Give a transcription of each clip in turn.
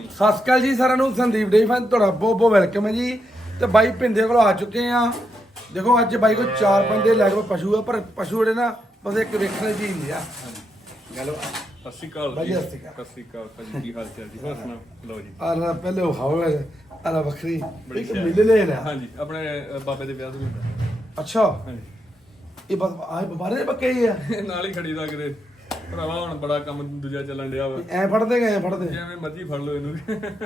ਹੋਣੀ। ਸਤਿ ਸ਼੍ਰੀ ਅਕਾਲ ਜੀ ਸਾਰਿਆਂ ਨੂੰ ਸੰਦੀਪ ਡੇ ਫੈਨ ਤੁਹਾਡਾ ਬਹੁਤ ਬਹੁਤ ਵੈਲਕਮ ਹੈ ਜੀ। ਤੇ ਬਾਈ ਪਿੰਦੇ ਕੋਲ ਆ ਚੁੱਕੇ ਆ ਦੇਖੋ ਅੱਜ ਬਾਈ ਕੋਲ ਚਾਰ ਬੰਦੇ ਲੈ ਕੇ ਪਸ਼ੂ ਆ ਪਰ ਪਸ਼ੂ ਜਿਹੜੇ ਨਾ ਬਸ ਇੱਕ ਵੇਖਣ ਦੀ ਨਹੀਂ ਆ। ਗੱਲ ਸਤਿ ਸ਼੍ਰੀ ਅਕਾਲ ਜੀ। ਸਤਿ ਸ਼੍ਰੀ ਅਕਾਲ। ਭਾਜੀ ਕੀ ਹਾਲ ਚਾਲ ਜੀ? ਹੋਰ ਸੁਣਾਓ? ਲਓ ਜੀ। ਆ ਪਹਿਲੇ ਉਹ ਹਵਾ ਆ ਲੈ ਵੱਖਰੀ। ਇੱਕ। ਮਿਲ ਲੈ ਲੈ ਹਾਂਜੀ ਆਪਣੇ ਬਾਬੇ ਦੇ ਵਿਆਹ ਤੋਂ ਅੱਛਾ। ਹਾਂਜੀ। ਇਹ ਬਸ ਆਏ ਬਾਰੇ ਪੱਕੇ ਆ। ਨਾਲ ਹੀ ਖੜੀ ਦਾ ਕਿਤੇ। ਭਰਾਵਾ ਹੁਣ ਬੜਾ ਕੰਮ ਦੂਜਾ ਚੱਲਣ ਡਿਆ ਵਾ। ਐ ਫੜਦੇ ਗਏ ਫੜਦੇ? ਜਿਵੇਂ ਮਰਜ਼ੀ ਫੜ ਲਓ ਇਹਨੂੰ।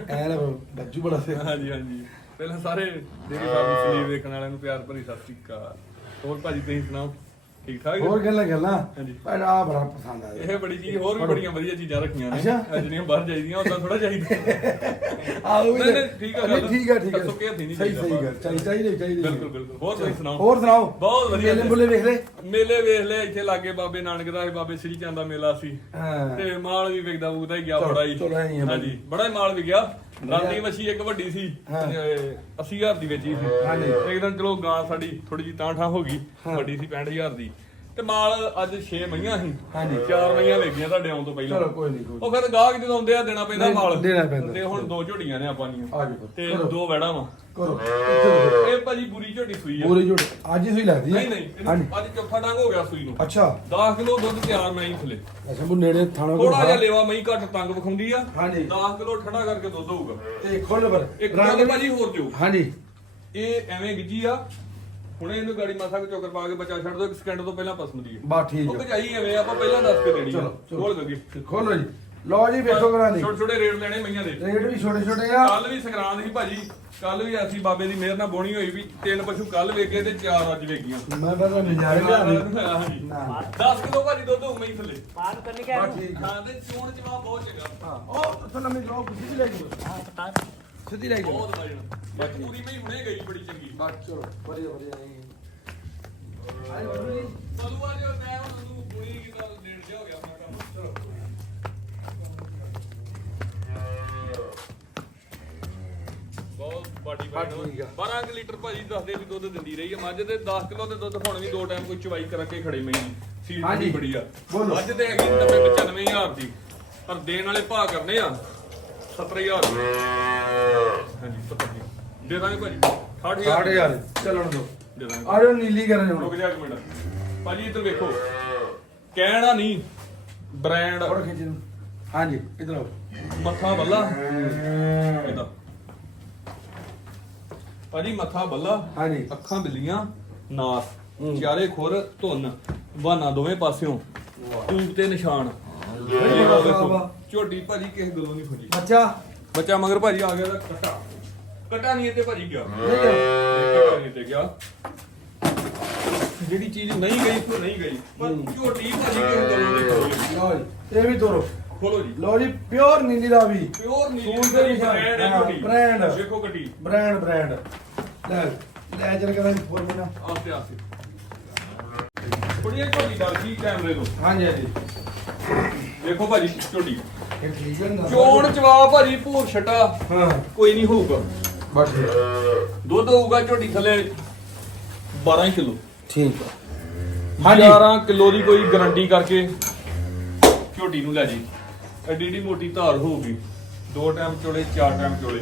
ਐ ਲੈ ਬੱਜੂ ਬੜਾ ਸੇ ਹਾਂਜੀ ਹਾਂਜੀ। ਪਹਿਲਾਂ ਸਾਰੇ ਡੇਰੀ ਫਾਰਮ ਸਲੀਪ ਵੇਖਣ ਵਾਲਿਆਂ ਨੂੰ ਪਿਆਰ ਭਰੀ ਸਤਿ ਸ਼੍ਰੀ ਅਕਾਲ। ਹੋਰ ਭਾਜੀ ਤੁਸੀਂ ਸੁਣਾਓ? ਠੀਕ ਠਾਕ ਜੀ? ਹੋਰ ਗੱਲਾਂ ਗੱਲਾਂ? ਹਾਂਜੀ। ਪਰ ਆ ਬੜਾ ਪਸੰਦ ਆ ਇਹ ਬੜੀ ਚੀਜ਼ ਹੋਰ ਵੀ ਬੜੀਆਂ ਵਧੀਆ ਚੀਜ਼ਾਂ ਰੱਖੀਆਂ ਨੇ। ਅੱਛਾ। ਅੱਜ ਜਿਹੜੀਆਂ ਬਾਹਰ ਜਾਈਦੀਆਂ ਉਦਾਂ ਥੋੜਾ ਚਾਹੀਦਾ। ਆ ਉਹ ਵੀ ਨਹੀਂ, ਨਹੀਂ, ਠੀਕ ਆ ਨਹੀਂ, ਗੱਲ। ਠੀਕ ਆ ਠੀਕ ਆ। ਸੁੱਕੇ ਹੱਥੀਂ ਨਹੀਂ ਸਹੀ ਸਹੀ ਗੱਲ। ਚਾਹੀਦਾ ਚਾਹੀਦਾ ਚਾਹੀਦਾ ਬਿਲਕੁਲ ਬਿਲਕੁਲ। ਹੋਰ ਤੁਸੀਂ ਸੁਣਾਓ? ਹੋਰ ਸੁਣਾਓ? ਬਹੁਤ ਵਧੀਆ ਮੇਲੇ ਮੁੱਲੇ ਵੇਖ ਲੈ ਮੇਲੇ ਵੇਖ ਲਏ ਇੱਥੇ ਲਾਗੇ ਬਾਬੇ ਨਾਨਕ ਦਾ ਸੀ ਬਾਬੇ ਸ੍ਰੀ ਚੰਦ ਦਾ ਮੇਲਾ ਸੀ। ਹਾਂ। ਤੇ ਮਾਲ ਵੀ ਵਿਕਦਾ ਬੂਦਾ ਹੀ ਗਿਆ ਚਲੋ, ਬੜਾ ਹੀ। ਚਲੋ ਐਂ ਹੀ ਆ ਹਾਂਜੀ ਬੜਾ ਹੀ ਮਾਲ ਵਿਕਿਆ। ਰਾਤੀ ਮੱਛੀ ਇੱਕ ਵੱਡੀ ਸੀ ਹਾਂ। 80000 ਦੀ ਵੇਚੀ ਸੀ। ਹਾਂਜੀ। ਇੱਕ ਦਿਨ ਚਲੋ ਗਾਂ ਸਾਡੀ ਥੋੜੀ ਜੀ ਤਾਂ ਠਾਂ ਹੋ ਗਈ। ਵੱਡੀ ਸੀ 65000 ਦੀ। ਤੇ ਮਾਲ ਅੱਜ 6 ਮਈਆਂ ਸੀ। ਹਾਂਜੀ। ਚਾਰ ਮਈਆਂ ਵੇਚੀਆਂ ਤੁਹਾਡੇ ਆਉਣ ਤੋਂ ਪਹਿਲਾਂ। ਚਲੋ ਕੋਈ ਨਹੀਂ ਉਹ ਫਿਰ ਗਾਹਕ ਜਦੋਂ ਆਉਂਦੇ ਆ ਦੇਣਾ ਪੈਂਦਾ ਮਾਲ ਦੇਣਾ ਪੈਂਦਾ। ਤੇ ਹੁਣ ਦੋ ਝੋੜੀਆਂ ਨੇ ਆਪਾਂ ਦੀਆਂ। ਆ ਜਾਓ ਤੇ ਦੋ ਵੈੜਾਂ ਵਾ। ਕਰੋ। ਇਹ ਭਾਜੀ ਪੂਰੀ ਝੋਟੀ ਸੂਈ ਆ। ਪੂਰੀ ਜੁੜ ਅੱਜ ਹੀ ਸੂਈ ਲੱਗਦੀ ਨਹੀਂ ਨਹੀਂ ਅੱਜ ਚੌਥਾ ਡੰਗ ਹੋ ਗਿਆ ਸੂਈ ਨੂੰ। ਅੱਛਾ। 10 ਕਿਲੋ ਦੁੱਧ ਤਿਆਰ ਮੈਂ ਹੀ ਥਲੇ। ਅੱਛਾ ਬੂ ਨੇੜੇ ਥਾਣਾ ਕੋਲ ਥੋੜਾ ਜਿਹਾ ਲੇਵਾ ਮਈ ਘੱਟ ਤੰਗ ਵਿਖਾਉਂਦੀ ਆ। ਹਾਂਜੀ। 10 ਕਿਲੋ ਠੰਡਾ ਕਰਕੇ ਦੁੱਧ ਹੋਊਗਾ। ਤੇ ਖੋਲ ਪਰ ਇੱਕ ਗੱਲ ਭਾਜੀ ਹੋਰ ਦਿਓ। ਹਾਂਜੀ। ਇਹ ਐਵੇਂ ਗਿੱਜੀ ਆ। ਹੁਣੇ ਇਹਨੂੰ ਗਾੜੀ ਮਾਸਾ ਕੋ ਚੋਕਰ ਪਾ ਕੇ ਬੱਚਾ ਛੱਡ ਦੋ ਇੱਕ ਸਕਿੰਟ ਤੋਂ ਪਹਿਲਾਂ ਪਸਮ ਦੀ ਬਾ ਠੀਕ ਉਹ ਹੈ ਭਜਾਈ ਐਵੇਂ ਆਪਾਂ ਪਹਿਲਾਂ ਦੱਸ ਕੇ ਦੇਣੀ ਆ ਚਲੋ, ਚਲੋ। ਖੋਲ ਦੋਗੇ ਖੋਲੋ ਜੀ ਲਓ ਜੀ ਵੇਖੋ ਕਰਾਂ ਦੀ ਛੋਟੇ ਛੋਟੇ ਰੇਟ ਲੈਣੇ ਮਈਆਂ ਦੇ ਰੇਟ ਵੀ ਛੋਟੇ ਛੋਟੇ ਆ ਕੱਲ ਵੀ ਸੰਗਰਾਂਦ ਸੀ ਭਾਜੀ ਕੱਲ ਵੀ ਅਸੀਂ ਬਾਬੇ ਦੀ ਮਿਹਰ ਨਾਲ ਬੋਣੀ ਹੋਈ ਵੀ ਤਿੰਨ ਪਸ਼ੂ ਕੱਲ ਵੇਗੇ ਤੇ ਚਾਰ ਅੱਜ ਵੇਗੀਆਂ ਮੈਂ ਬਸ ਨਜ਼ਾਰੇ ਲਿਆ ਦੇ ਹਾਂਜੀ ਨਾ 10 ਕਿਲੋ ਭਾਜੀ ਦੁੱਧ ਹੋਊ ਮਈ ਥੱਲੇ ਬਾਤ करने ਬਾ क्या ਠੀਕ ਹਾਂ ਤੇ ਚੋਣ ਜਮਾ ਬਹੁਤ ਚੰਗਾ ਹਾਂ ਉਹ ਤਾਂ ਲੰਮੀ ਲਓ ਸਿੱਧੀ ਲੈ ਜਾਓ हाँ बता ਸਿੱਧੀ ਲੈ ਜਾਓ ਬਹੁਤ ਪੂਰੀ ਮਈ ਹੁਣੇ ਗਈ ਬੜੀ ਚੰਗੀ। ਬਾ ਚਲੋ ਵਧੀਆ ਵਧੀਆ ਬੋਲੀ ਜੋ। ਮੈਂ ਉਹਨੂੰ ਪੂਰੀ ਕਿਤਾ ਡੇਢ ਜਿਹਾ ਹੋ ਗਿਆ ਆਪਣਾ ਕੰਮ। ਚਲੋ। ਬਹੁਤ ਬਾਡੀ ਹਾਂ, ਠੀਕ ਆ। 12 ਕੁ ਲੀਟਰ ਭਾਜੀ ਦੱਸਦੇ ਵੀ ਦੁੱਧ ਦਿੰਦੀ ਰਹੀ ਹੈ ਮੱਝ ਦੇ 10 ਕਿਲੋ ਦੇ ਦੁੱਧ ਹੁਣ ਵੀ ਦੋ ਟਾਈਮ ਕੋਈ ਚਵਾਈ ਕਰਕੇ ਖੜੇ ਮੈਂ ਹਾਂਜੀ। ਬੜੀ ਬੜੀ ਆ। ਬੋਲੋ। ਮੱਝ ਤੇ ਹੈਗੀ 90 95000 ਦੀ। ਪਰ ਦੇਣ ਵਾਲੇ ਭਾਅ ਕਰਨੇ ਆ। 70000 ਦੀ ਹਾਂਜੀ 70 ਦੀ ਦੇ ਦਾਂਗੇ ਭਾਜੀ। 60000 6000 ਚੱਲਣ ਦੋ ਦੇ ਦਾਂਗੇ। ਆ ਜਾਓ ਨੀਲੀ ਕਰਨ ਰੁਕ ਹੁਣ ਜਾ ਇੱਕ ਮਿੰਟ। ਭਾਜੀ ਇੱਧਰ ਵੇਖੋ। ਕਹਿਣਾ ਨਹੀਂ ਬ੍ਰਾਂਡ ਫੜ ਖਿੱਚ ਨੂੰ ਹਾਂਜੀ ਇਧਰ ਆਓ। ਮੱਥਾ ਬੱਲਾ। ਇਹਦਾ ਭਾਜੀ ਮੱਥਾ ਬੱਲਾ। ਹਾਂਜੀ। ਅੱਖਾਂ ਬਿੱਲੀਆਂ ਨਾਸ। ਚਾਰੇ ਖੁਰ ਧੁੰਨ। ਬਾਨਾ ਦੋਵੇਂ ਪਾਸਿਓਂ। ਟੂਬ ਤੇ ਨਿਸ਼ਾਨ। ਬੜੀ ਵੇਖੋ, ਵਾਹ। ਝੋਟੀ ਭਾਜੀ ਕਿਸੇ ਗੱਲੋਂ ਨਹੀਂ ਖੁੱਲੀ ਬੱਚਾ ਬੱਚਾ ਮਗਰ ਭਾਜੀ ਆ ਗਿਆ ਦਾ ਕਟਾ। ਕਟਾ ਨਹੀਂ ਇੱਥੇ ਭਾਜੀ ਗਿਆ। ਨਹੀਂ ਗਿਆ ਕਟਾ ਨਹੀਂ ਤੇ ਗਿਆ। ਜਿਹੜੀ ਚੀਜ਼ ਨਹੀਂ ਗਈ ਉਹ ਨਹੀਂ ਗਈ। ਪਰ। ਝੋਟੀ ਭਾਜੀ ਗੱਲੋਂ ਨਹੀਂ ਖੁੱਲੀ ਲਓ ਜੀ ਇਹ ਵੀ ਤੋਰੋ। ਖੋਲੋ ਜੀ। ਲਓ ਜੀ ਪਿਓਰ ਨੀਲੀ ਦਾ ਵੀ। ਪਿਓਰ ਨੀਲੀ ਨਿਸ਼ਾਨ। ਬ੍ਰਾਂਡ ਹੈ ਝੋਟੀ। brand। ਵੇਖੋ ਗੱਡੀ। ਬ੍ਰਾਂਡ ਬ੍ਰਾਂਡ ਲੈ ਲੈ ਜਰ ਕਰਾਂ ਫੋਰ ਮਿਨਾ ਆਸਤੇ ਆਸਤੇ ਕੁੜੀਆਂ ਝੋਟੀ ਦਾ ਕੀ ਕੈਮਰੇ ਤੋਂ? ਹਾਂਜੀ ਹਾਂਜੀ। ਦੇਖੋ ਭਾਜੀ ਝੋਟੀ। ਚੋਣ ਚਵਾ ਭਾਜੀ ਭੂਰ ਛਟਾ। ਹਾਂ। ਕੋਈ ਨਹੀਂ ਹੋਊਗਾ। ਬਸ ਦੁੱਧ ਹੋਊਗਾ ਝੋਟੀ ਥੱਲੇ 12 ਕਿਲੋ। ਠੀਕ ਹੈ ਹਾਂਜੀ। 11 ਕਿਲੋ ਦੀ ਕੋਈ ਗਾਰੰਟੀ ਕਰਕੇ ਝੋਟੀ ਨੂੰ ਲੈ ਜੀ। ਐਡੀ ਡੀ ਮੋਟੀ ਧਾਰ ਹੋਊਗੀ। ਦੋ ਟਾਈਮ ਚੋਲੇ ਚਾਰ ਟਾਈਮ ਚੋਲੇ।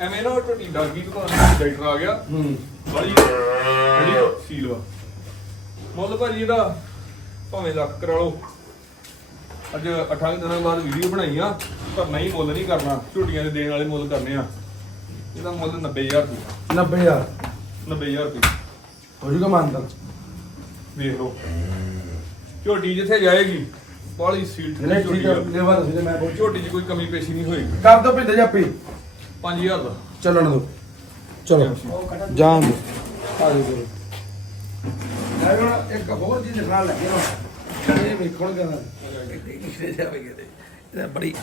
ਐਵੇਂ ਨਾ ਝੋਟੀ ਡਾਗੀ ਤੋਂ ਡਾਕਟਰ ਆ ਗਿਆ। ਹੂੰ। ਬੜੀ ਜਿਹੜੀ ਸੀਲ ਵਾ। ਮੁੱਲ ਭਾਜੀ ਇਹਦਾ ਭਾਵੇਂ ਲੱਖ ਕਰਾ ਲਓ। ਅੱਜ 28 ਦਿਨਾਂ ਬਾਅਦ ਵੀਡੀਓ ਬਣਾਈ ਆ ਪਰ ਨਹੀਂ ਮੁੱਲ ਨਹੀਂ ਕਰਨਾ। ਝੋਟੀਆਂ ਦੇ ਦੇਣ ਵਾਲੇ ਮੁੱਲ ਕਰਨੇ ਆ। ਇਹਦਾ ਮੁੱਲ 90000 ਰੁਪਏ। 90000 90000 ਰੁਪਏ। ਹੋ ਜੂਗਾ ਮੰਨਦਾ ਵੇਖ ਲਓ। ਝੋਟੀ ਜਿੱਥੇ ਜਾਏਗੀ ਬਾਲੀ ਸੀਲ ਨਹੀਂ ਝੋਟੀ ਠੀਕ ਹੈ ਆ। ਲੈਵਾ ਦੱਸ ਦੇ ਮੈਂ ਬਹੁਤ ਝੋਟੀ 'ਚ ਕੋਈ ਕਮੀ ਪੇਸ਼ੀ ਨਹੀਂ ਹੋਏਗੀ। ਕਰ ਦੋ ਪਿੰਦੇ ਜਾਪੀ। 5000 ਦਾ। ਚੱਲਣ ਦੋ। ਚਲੋ। ਜਾਣ ਦੋ। ਆ ਜਾਓ ਚਲੋ ਮੈਂ ਹੁਣ ਇੱਕ ਹੋਰ ਚੀਜ਼ ਦਿਖਾਣ ਲੱਗੇ ਨਾ ਇਹ ਵੇਖਣ ਕਹਿੰਦਾ ਕਿਤੇ ਕਿਤੇ ਜਾਵੇ ਕਿਤੇ ਇਹਦਾ ਬੜੀ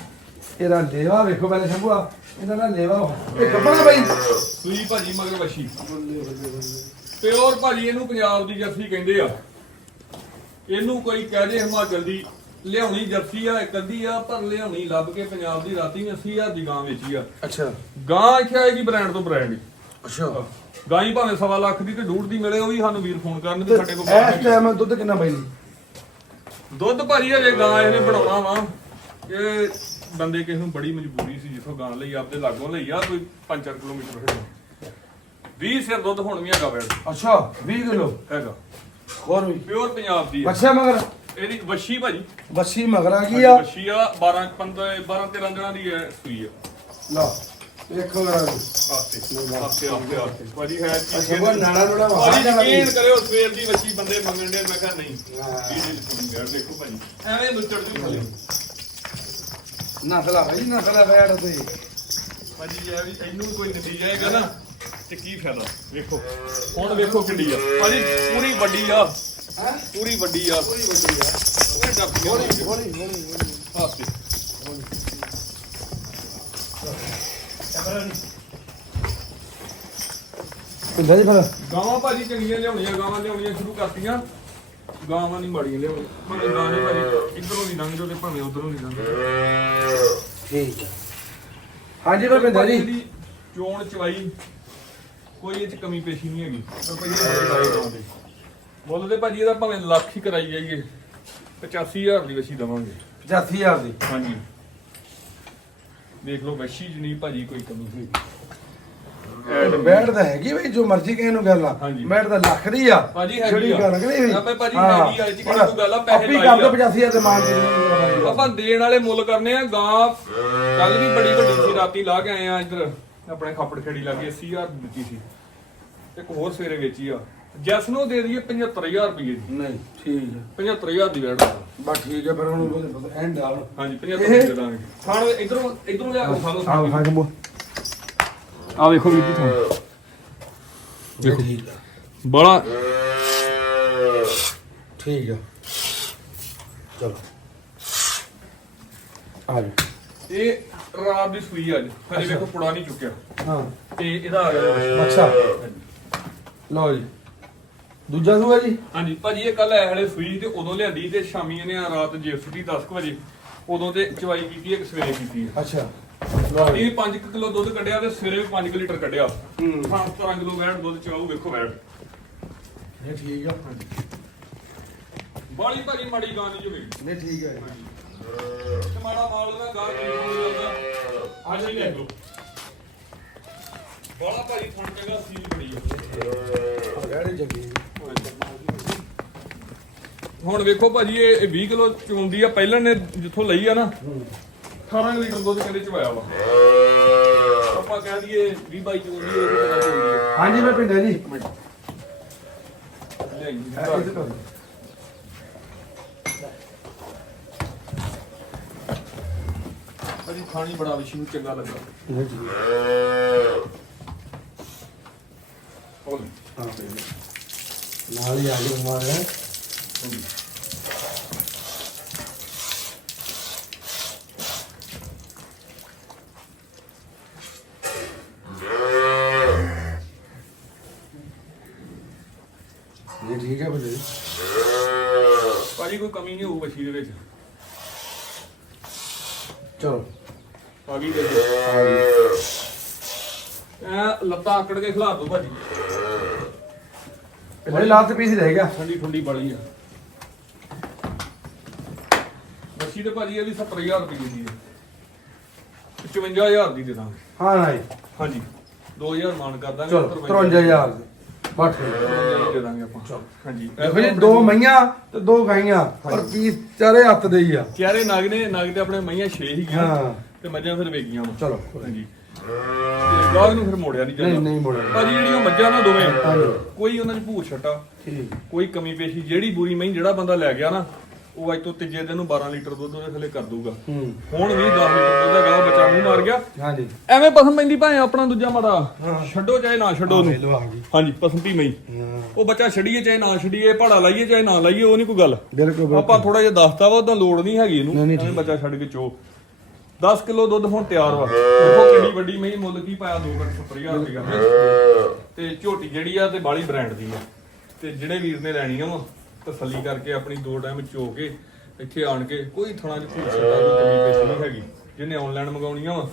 ਇਹਦਾ ਲੇਵਾ ਵੇਖੋ ਪਹਿਲੇ ਸ਼ੰਭੂਆ ਇਹਦਾ ਨਾ ਲੇਵਾ ਇਹ ਕੱਪੜਾ ਬਈ। ਸੂਈ ਭਾਜੀ ਮਗਰ ਵਸ਼ੀ ਪਿਓਰ ਭਾਜੀ ਇਹਨੂੰ ਪੰਜਾਬ ਦੀ ਜਰਸੀ ਕਹਿੰਦੇ ਆ। ਇਹਨੂੰ ਕੋਈ ਕਹਿ ਦੇ ਹਿਮਾਚਲ ਦੀ ਲਿਆਉਣੀ ਜਰਸੀ ਆ ਇੱਕ ਅੱਧੀ ਆ ਪਰ ਲਿਆਉਣੀ ਲੱਭ ਕੇ ਪੰਜਾਬ ਦੀ ਰਾਤੀ ਵੀ 80000 ਦੀ ਗਾਂ ਵੇਚੀ ਆ। ਅੱਛਾ। ਗਾਂ ਇੱਥੇ ਆਏਗੀ ਬ੍ਰਾਂਡ ਤੋਂ ਬ੍ਰਾਂਡ ਹੀ। ਅੱਛਾ। ਗਾਂ ਹੀ ਭਾਵੇਂ ਸਵਾ ਲੱਖ ਦੀ ਤੇ ਡੂਢ ਦੀ ਮਿਲੇ ਉਹ ਵੀ ਸਾਨੂੰ ਵੀਰ ਫੋਨ ਕਰਨ ਤੇ ਸਾਡੇ ਕੋਲ ਇਸ। ਟਾਈਮ ਦੁੱਧ ਕਿੰਨਾ ਬਈ? ਦੁੱਧ ਭਾਜੀ ਹਜੇ ਗਾਂ ਇਹਨੇ ਬਣਾਉਣਾ ਵਾ। ਇਹ ਬੰਦੇ ਕਿਸੇ ਨੂੰ ਬੜੀ ਮਜਬੂਰੀ ਸੀ ਜਿੱਥੋਂ ਗਾਂ ਲਈ ਆਪਦੇ ਲਾਗੋਂ ਲਈ ਆ ਕੋਈ 5-4 ਕਿਲੋਮੀਟਰ ਹਟੋ 20 ਸਿਰ ਦੁੱਧ ਹੁਣ ਵੀ ਹੈਗਾ ਵੈੜ ਅੱਛਾ 20 ਕਿਲੋ? ਹੈਗਾ। ਹੋਰ ਵੀ? ਪਿਓਰ ਪੰਜਾਬ ਦੀ ਹੈ ਬੱਚਾ ਮਗਰ? ਇਹਦੀ ਵੱਛੀ ਭਾਜੀ। ਬੱਸੀ ਮਗਰ ਆ ਗਈ ਆ? ਵੱਛੀ ਆ 12 15 12 13 ਦਿਨਾਂ ਦੀ ਹੈ ਸੂਈ ਆ। ਲਾ ਦੇਖੋ ਜਰਾ ਅੱਛਾ ਨਾੜਾ ਨੂੜਾ ਵਾਹ ਜਾਣਾ ਭਾਈ ਬੈਠ ਤੇ ਵੀ ਇਹਨੂੰ ਕੋਈ ਨਦੀ ਜਾਏਗਾ ਨਾ ਤੇ ਕੀ ਫਾਇਦਾ? ਵੇਖੋ। ਹੁਣ ਵੇਖੋ ਕਿੱਡੀ ਆ। ਭਾਜੀ ਪੂਰੀ ਵੱਡੀ ਆ। ਹਾਂ? ਪੂਰੀ ਵੱਡੀ ਆ। ਕੋਈ ਵੱਡੀ ਆ। ਹੌਲੀ ਕੇ ਹੌਲੀ ਹੌਲੀ ਪਿੰਦਾ ਜੀ ਫਿਰ? ਗਾਵਾਂ ਭਾਜੀ ਚੰਗੀਆਂ ਲਿਆਉਣੀਆਂ ਗਾਵਾਂ ਲਿਆਉਣੀਆਂ ਸ਼ੁਰੂ ਕਰਤੀਆਂ। ਗਾਵਾਂ ਨਹੀਂ ਮਾੜੀਆਂ ਲਿਆਉਣੀਆਂ। ਭਾਵੇਂ ਗਾਂ ਨਹੀਂ ਭਾਜੀ ਇਧਰੋਂ ਦੀ ਲੰਘ ਜਾਓ ਤੇ ਭਾਵੇਂ ਉਧਰੋਂ ਦੀ ਲੰਘ ਜਾਓ। ਠੀਕ ਹੈ। ਹਾਂਜੀ ਮੈਂ ਪਿੰਦਾ ਜੀ। ਚੋਣ ਚਵਾਈ ਕੋਈ ਇਹ ਚ ਕਮੀ ਪੇਸ਼ੀ ਨਹੀਂ ਹੈਗੀ। ਰੁਪਈਏ ਲਾਏ ਮੁੱਲ ਭਾਜੀ ਇਹਦਾ ਭਾਵੇਂ ਲੱਖ ਹੀ ਕਰਾਈ ਜਾਈਏ 85000 ਦੀ ਵਸੀ ਦਵਾਂਗੇ। 85000 ਦੀ। ਹਾਂਜੀ। ਦੇਖ ਲਓ ਵਸ਼ੀ ਚ ਨਹੀਂ ਭਾਜੀ ਕੋਈ ਕਮੀ ਹੋਈ ਬੈਠ ਤਾਂ ਹੈਗੀ ਬਈ ਜੋ ਮਰਜ਼ੀ ਕਹੇ ਨੂੰ ਗੱਲ ਆ ਹਾਂਜੀ। ਬੈਠ ਲੱਖ ਦੀ ਆ ਭਾਜੀ ਹੈਗੀ ਜਿਹੜੀ ਆ। ਗੱਲ ਕਰੀ ਆਪੇ ਭਾਜੀ। ਹੈਗੀ ਆ, ਇਹ 'ਚ ਕਿਹੜੀ ਕੋਈ ਗੱਲ ਆ, ਪੈਸੇ ਆਪੀ ਲਾਈ ਕਰ ਦੋ ਆ। 85000 ਦੇ ਮਾਨ ਦੀ ਆਪਾਂ ਦੇਣ ਵਾਲੇ ਮੁੱਲ ਕਰਨੇ ਆ ਗਾਂ ਕੱਲ ਵੀ ਬੜੀ ਵੱਡੀ ਸੀ ਰਾਤੀ ਲਾ ਕੇ ਆਏ ਆ ਇੱਧਰ ਆਪਣੇ ਖੱਪੜ ਖੇੜੀ ਲੱਗੇ 80000 ਦਿੱਤੀ ਸੀ ਇੱਕ ਹੋਰ ਸਵੇਰੇ ਵੇਚੀ ਆ ਜੈਸ ਨੂੰ ਦੇ ਦਈਏ 75000 ਰੁਪਏ ਦੀ। ਨਹੀਂ ਠੀਕ ਹੈ। 75000 ਦੀ ਵੈਟ ਬਸ ਠੀਕ ਹੈ ਪਰ ਹੁਣ ਐਂਡ ਆ। ਹਾਂਜੀ 75 ਦੇ ਦਾਂਗੇ। ਖਾਣ ਇਧਰੋਂ ਇਧਰੋਂ ਲਿਆ ਖਾ ਲਓ ਹਾਂ ਹਾਂ ਆ ਵੇਖੋ ਵੀਰ ਜੀ ਤੁਹਾਨੂੰ ਦੇਖੋ ਬੜਾ ਠੀਕ ਆ। ਚਲੋ। ਆ ਜਾ ਇਹ ਰਾਤ ਦੀ ਸੂਈ ਅੱਜ। ਹਜੇ ਵੇਖੋ ਪੁੜਾ ਨਹੀਂ ਚੁੱਕਿਆ। ਹਾਂ। ਤੇ ਇਹਦਾ ਆ ਗਿਆ। ਅੱਛਾ। ਲਓ ਜੀ। ਦੂਜਾ ਸੂਆ ਜੀ? ਹਾਂਜੀ ਭਾਜੀ ਇਹ ਕੱਲ ਐ ਹਲੇ ਸੂਈ ਤੇ ਉਦੋਂ ਲਿਆਂਦੀ ਤੇ ਸ਼ਾਮੀ ਇਹਨੇ ਆ ਰਾਤ ਜੇ ਸੁੱਟੀ 10 ਕੁ ਵਜੇ। ਉਦੋਂ ਤੇ ਚਵਾਈ ਕੀਤੀ ਇੱਕ ਸਵੇਰੇ ਕੀਤੀ ਹੈ ਅੱਛਾ। ਇਹ 5 ਕਿਲੋ ਦੁੱਧ ਕੱਢਿਆ ਤੇ ਸਵੇਰੇ ਵੀ 5 ਲੀਟਰ ਕੱਢਿਆ। ਹੂੰ। 17 ਕਿਲੋ ਵੈਟ ਦੁੱਧ ਚਵਾਉ ਵੇਖੋ ਵੈਟ ਇਹ ਠੀਕ ਆ। ਬਾਲੀ ਭਾਜੀ ਮਾੜੀ ਗਾਂ ਨਹੀਂ ਜੁਗੀ ਨਹੀਂ ਠੀਕ ਹੈ ਤੇ ਮਾੜਾ ਮਾਲ ਦਾ ਗਾਂ ਨਹੀਂ ਹੁੰਦਾ ਅੱਜ ਹੀ ਲੈ ਲਓ। ਬਾਲਾ ਭਾਜੀ ਫੋਨ ਚੰਗਾ ਸੀਲ ਬੜੀ। ਹੈ ਗਾੜੀ ਜੱਗੀ। ਹੁਣ ਵੇਖੋ ਭਾਜੀ ਇਹ 20 ਕਿਲੋ ਚੁੰਦੀ ਆ ਪਹਿਲਾਂ ਨੇ ਜਿੱਥੋਂ ਲਈ ਆ ਨਾ 18 ਲੀਟਰ ਦੁੱਧ ਕਹਿੰਦੇ ਚਵਾਇਆ ਵਾ। ਆਪਾਂ ਕਹਿ ਦਈਏ 20 22 ਚੁੰਦੀ ਇਹ ਕਿੰਨਾ ਚੁੰਦੀ ਆ। ਹਾਂਜੀ ਮੈਂ ਪਿੰਦਾ ਜੀ। ਕਰੋ। ਭਾਜੀ ਖਾਣੀ ਬੜਾ ਵਿਸ਼ੀ ਨੂੰ ਚੰਗਾ ਲੱਗਾ। ਠੀਕ ਹੋਲੀ ਹਾਂ ਪਿੰਦਾ ਨਾਲ ਹੀ ਆ ਗਏ ਹਮਾਰੇ ਹੋਲੀ ਇਹ ਠੀਕ ਹੈ ਭਾਜੀ ਕੋਈ ਕਮੀ ਨਹੀਂ ਹੋਊ ਵਸ਼ੀ ਦੇ ਵਿੱਚ। ਚਲੋ। ਆ ਗਈ ਦੇਖੋ। ਆ ਗਏ ਐ ਲੱਤਾਂ ਆਕੜ ਕੇ ਖਿਲਾ ਦੋ ਭਾਜੀ। ਪਿੰਦਾ ਲਾਸਟ ਪੀਸ ਹੀ ਰਹਿ ਗਿਆ। ਠੰਡੀ ਠੰਡੀ ਬੜੀ ਆ। ਵਸ਼ੀ ਤੇ ਭਾਜੀ ਇਹ ਵੀ 70000 ਰੁਪਏ ਦੀ ਹੈ 55000 ਦੀ ਦੇ ਦਾਂਗੇ। ਹਾਂ ਨਹੀਂ ਹਾਂਜੀ। 2000 ਮਾਨ ਕਰ ਦਾਂਗੇ ਚਲੋ 53000 ਦੇ। ਬਸ ਠੀਕ ਹੈ। 53 ਦੇ ਦਾਂਗੇ ਆਪਾਂ। ਹਾਂਜੀ। ਦੇਖੋ ਜੀ ਦੋ ਮਈਆਂ ਤੇ ਦੋ ਗਾਈਆਂ। ਪਰ ਪੀਸ ਚਾਰੇ ਹੱਥ ਦੇ ਹੀ ਆ। ਚਾਰੇ ਨਗ ਨੇ ਨਗ ਤੇ ਆਪਣੇ ਮਈਆਂ 6 ਹੀ ਗਿਆ ਹਾਂ। ਤੇ ਮੱਝਾਂ ਫਿਰ ਵੇਗੀਆਂ ਚਲੋ ਹਾਂਜੀ। ਤੇ ਗਾਹ ਨੂੰ ਫਿਰ ਮੋੜਿਆ ਨਹੀਂ ਨਹੀਂ ਜਾਂਦਾ। ਨਹੀਂ ਮੋੜਿਆ ਭਾਜੀ ਜਿਹੜੀਆਂ ਮੱਝਾਂ ਨਾ ਦੋਵੇਂ ਕੋਈ ਉਹਨਾਂ 'ਚ ਭੂਤ ਛੱਟਾ ਠੀਕ। ਕੋਈ ਕਮੀ ਪੇਸ਼ੀ ਜਿਹੜੀ ਬੁਰੀ ਮਹੀਂ ਜਿਹੜਾ ਬੰਦਾ ਲੈ ਗਿਆ ਨਾ ਉਹ ਅੱਜ ਤੋਂ ਤੀਜੇ ਦਿਨ ਨੂੰ 12 ਲੀਟਰ ਦੁੱਧ ਉਹਦੇ ਥੱਲੇ ਕਰ ਦੂਗਾ ਹੂੰ। ਹੁਣ ਵੀ 10 ਲੀਟਰ ਦੁੱਧ ਦਾ ਗਾਹ ਬੱਚਾ ਮੂੰਹ ਮਾਰ ਗਿਆ। ਹਾਂਜੀ। ਐਵੇਂ ਪਸਮ ਪੈਂਦੀ ਭਾਵੇਂ ਆਪਣਾ ਦੂਜਾ ਮਾੜਾ। ਛੱਡੋ ਚਾਹੇ ਨਾ ਛੱਡੋ ਉਹਨੂੰ। ਲੋ ਆ ਗਈ। ਹਾਂਜੀ ਪਸਮ ਪੀ ਮਈ ਹਾਂ। ਉਹ ਬੱਚਾ ਛੱਡੀਏ ਚਾਹੇ ਨਾ ਛੱਡੀਏ ਪਹਾੜਾ ਲਾਈਏ ਚਾਹੇ ਨਾ ਲਾਈਏ ਉਹ ਨਹੀਂ ਕੋਈ ਗੱਲ। ਬਿਲਕੁਲ ਬਿਲਕੁਲ। ਆਪਾਂ ਥੋੜਾ ਜਿਹਾ ਦੱਸਤਾ ਵਾ ਉਦਾਂ ਲੋੜ ਨਹੀਂ ਹੈਗੀ ਨਹੀਂ, ਇਹਨੂੰ। ਨਹੀਂ, ਐਵੇਂ ਬੱਚਾ ਛੱਡ ਕੇ ਚੋ। 10 ਕਿਲੋ ਦੁੱਧ ਹੁਣ ਤਿਆਰ ਵਾ। ਦੇਖੋ ਕਿੰਨੀ ਵੱਡੀ ਮਹੀਂ ਮੁੱਲ ਕੀ ਪਾਇਆ 2 ਲੱਖ 70000 ਰੁਪਇਆ ਤੇ ਝੋਟੀ ਜਿਹੜੀ ਆ ਤੇ ਬਾਲੀ ਬ੍ਰਾਂਡ ਦੀ ਆ। ਤੇ ਜਿਹੜੇ ਵੀਰ ਨੇ ਲੈਣੀਆਂ ਵਾ ਤਸੱਲੀ ਕਰਕੇ ਆਪਣੀ ਦੋ ਟਾਈਮ ਚੋ ਕੇ ਇੱਥੇ ਆਣ ਕੇ ਕੋਈ ਥਣਾ ਚ ਭੂਤ ਛੱਡਾ ਕੋਈ ਕਮੀ ਪੇਸ਼ੀ ਨਹੀਂ ਹੈਗੀ ਜਿਹਨੇ ਆਨਲਾਈਨ ਮੰਗਾਉਣੀਆਂ ਵਾ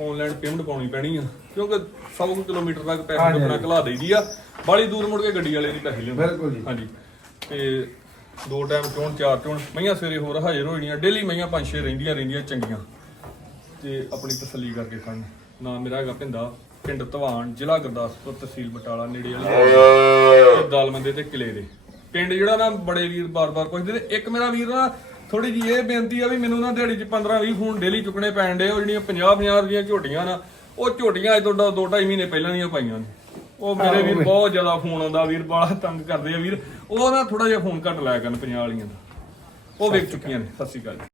ਆਨਲਾਈਨ ਪੇਮੈਂਟ ਪਾਉਣੀ ਪੈਣੀ ਆ। ਕਿਉਂਕਿ 100 ਕਿਲੋਮੀਟਰ ਤੱਕ ਪੈਸੇ ਕੱਪੜਾ ਘਲਾ ਦੇਈਦੀ ਆ ਬਾਲੀ ਦੂਰ ਮੁੜ ਕੇ ਗੱਡੀ ਵਾਲੇ ਦੀ ਪੈਸੇ ਲੈਂਦੇ ਬਿਲਕੁਲ ਜੀ। ਹਾਂਜੀ। ਤੇ ਦੋ ਟਾਈਮ ਚੋਣ ਚਾਰ ਚੋਣ ਮਈਆਂ ਸਵੇਰੇ ਹੋਰ ਹਾਜ਼ਰ ਹੋ ਜਾਣੀਆਂ ਡੇਲੀ ਮਈਆਂ ਪੰਜ ਛੇ ਰਹਿੰਦੀਆਂ ਰਹਿੰਦੀਆਂ ਚੰਗੀਆਂ। ਤੇ ਆਪਣੀ ਤਸੱਲੀ ਕਰਕੇ ਖੜਨ ਨਾਮ ਮੇਰਾ ਹੈਗਾ ਪਿੰਦਾ ਪਿੰਡ ਧਵਾਨ ਜ਼ਿਲ੍ਹਾ ਗੁਰਦਾਸਪੁਰ ਤਹਿਸੀਲ ਬਟਾਲਾ ਨੇੜੇ ਵਾਲੀ ਦਲਮੰਦੇ ਤੇ ਕਿਲੇ ਦੇ। ਪਿੰਡ ਜਿਹੜਾ ਨਾ ਬੜੇ ਵੀਰ ਬਾਰ-ਬਾਰ ਪੁੱਛਦੇ ਨੇ ਇੱਕ ਮੇਰਾ ਵੀਰ ਨਾ ਥੋੜੀ ਜੀ ਇਹ ਬੇਨਤੀ ਆ ਵੀ ਮੈਨੂੰ ਨਾ ਦਿਹਾੜੀ 'ਚ 15-20 ਫੋਨ ਡੇਲੀ ਚੁੱਕਣੇ ਪੈਣ ਡੇ ਉਹ ਜਿਹੜੀਆਂ 50-50 ਦੀਆਂ ਝੋਟੀਆਂ ਨਾ ਉਹ ਝੋਟੀਆਂ ਅੱਜ ਤੋਂ 2-2.5 ਮਹੀਨੇ ਪਹਿਲਾਂ ਦੀਆਂ ਪਾਈਆਂ ਨੇ। ਉਹ ਮੇਰੇ ਵੀਰ ਬਹੁਤ ਜ਼ਿਆਦਾ ਫੋਨ ਆਉਂਦਾ ਵੀਰ ਬਾਲਾ ਤੰਗ ਕਰਦੇ ਆ ਵੀਰ। ਉਹ ਨਾ ਥੋੜਾ ਜਿਹਾ ਫੋਨ ਘੱਟ ਲਾਇਆ ਕਰਨ 50 ਵਾਲੀਆਂ ਦਾ। ਉਹ ਵੇਖ ਚੁੱਕੀਆਂ ਨੇ ਸਤਿ ਸ਼੍ਰੀ ਅਕਾਲ